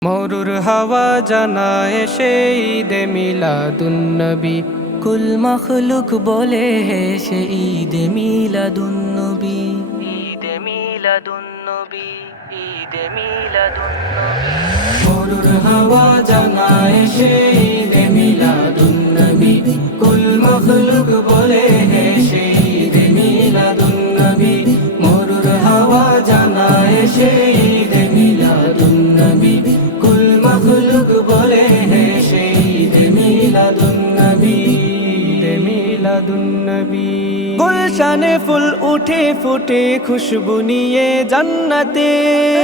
মরুর হাওয়া জানায় সেই ঈদে মিলাদুন্নবী। কুল মখলুক বলে সে ঈদে মিলাদুন্নবী। ঈদে মিলাদুন্নবী, ঈদে মিলাদুন্নবী। মরুর হাওয়া জানায় সেই ঈদে মিলাদুন্নবী। কুল মখলুক বলে সেই ঈদে মিলাদুন্নবী। মরুর হাওয়া জানায় সেই ঈদে মিলাদুন্নবী। কুল মখলুক বলে সেই ঈদে মিলাদুন্নবী। ঈদে মিলাদুন্নবী। গুলশানে ফুল উঠে ফুটে খুশবু নিয়ে জান্নাতে।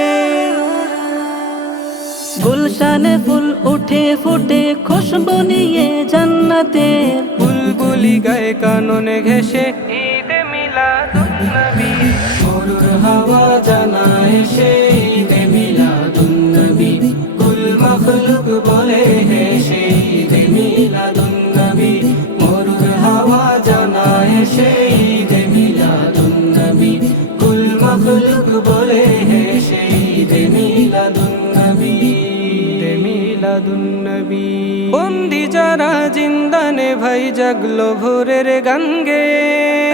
গুলশানে ফুল উঠে ফুটে খুশবু নিয়ে জান্নাতে। বুলবুলি গায়ে কাননে ঘেঁষে ঈদে মিলাদুন্নবী। মরুর হাওয়া জানায় সেই ঈদে মিলাদুন্নবী। কুল মখলুক বলে সেই ঈদে মিলাদুন্নবী। মরুর হাওয়া জানায় সেই ঈদে মিলাদুন্নবী। কুল মখলুক বলে সেই ঈদে মিলাদুন্নবী। ঈদে মিলাদুন্নবী। বন্দি যারা জিন্দানে ভাই জাগলো ভোরের গান গেয়ে।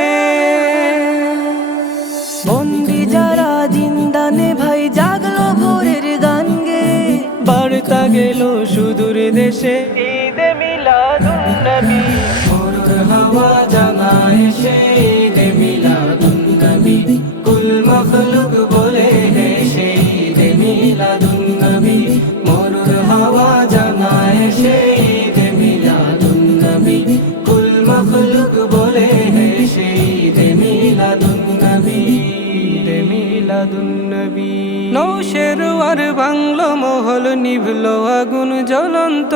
বন্দি যারা জিন্দানে ভাই জাগলো ভোরের গান গে। বার্তা গেল সুদূর দেশে ঈদে মিলাদুন্নবী। মরুর হাওয়া জানায় সেই ঈদে মিলাদুন্নবী। কুল মখলুক বলে সেই ঈদে মিলাদুন্নবী। মরুর হাওয়া জানায় সেই ঈদে মিলাদুন্নবী। কুল মখলুক বলে সেই ঈদে মিলাদুন্নবী। ঈদে মিলাদুন্নবী। নৌশেরওয়ার বাংলো মহল নিভলো আগুন জ্বলন্ত।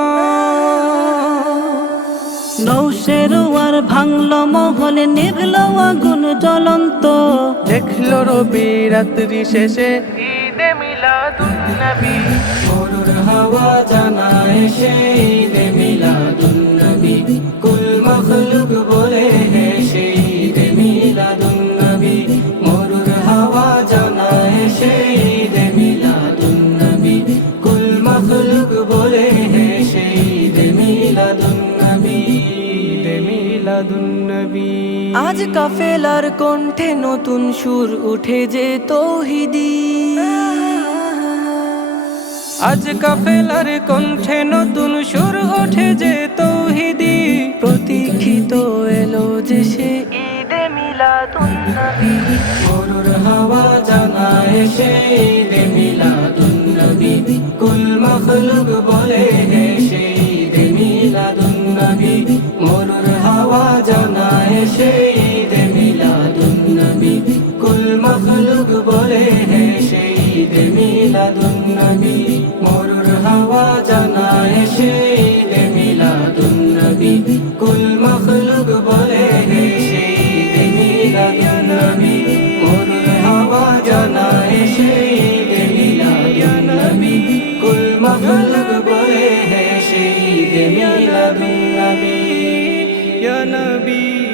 নৌশেরওয়ার ভাঙলো মহল নিভলো আগুন জ্বলন্ত। দেখলো রবি রাত্রি শেষে ঈদে মিলাদুন্নবী। মরুর হাওয়া জানায় সেই ঈদে মিলাদুন্নবী। কুল মখলুক বলে সেই ঈদে মিলাদুন্নবী। মরুর হাওয়া জানায় সেই ঈদে মিলাদুন্নবী। কুল মখলুক বলে সেই ঈদে মিলাদুন্নবী। ঈদে মিলাদুন্নবী। আজ কাফেলার কণ্ঠে নতুন সুর উঠে যে তৌহিদি। আজ কাফেলার কণ্ঠে নতুন সুর ওঠে যে তৌহিদি। প্রতীক্ষিত এলো যে সে ঈদে মিলাদুন্নবী। মরুর হাওয়া জানায় সেই ঈদে মিলাদুন্নবী। কুল মখলুক বলে সেই ঈদে মিলাদুন্নবী। মরুর হাওয়া জানায় সেই ঈদে মিলাদুন্নবী। কুল মখলুক বলে সেই ঈদে মিলাদুন্নবী। মরুর হাওয়া জানায় সেই ঈদে মিলাদুন্নবী। কুল মখলুক বলে সেই ঈদে মিলাদুন্নবী। মরুর হাওয়া জানায় সেই ঈদে মিলাদুন্নবী। কুল মখলুক বলে সেই ঈদে মিলাদুন্নবী। ইয়া নবী